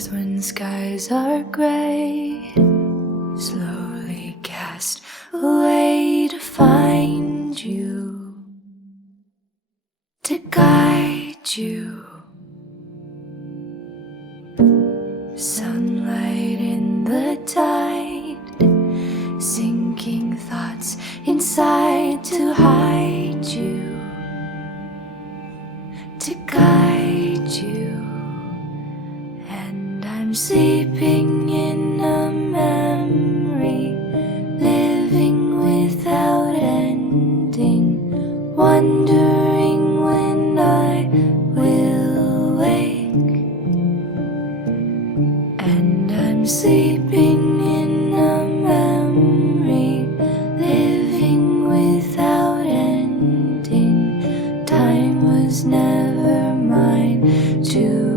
stars when skies are gray, slowly cast away to find you, to guide you. Sunlight in the tide, sinking thoughts inside to hide you, to guide you. And I'm sleeping in a memory, living without ending, wondering when I will wake. And I'm sleeping in a memory, living without ending. Time was never mine to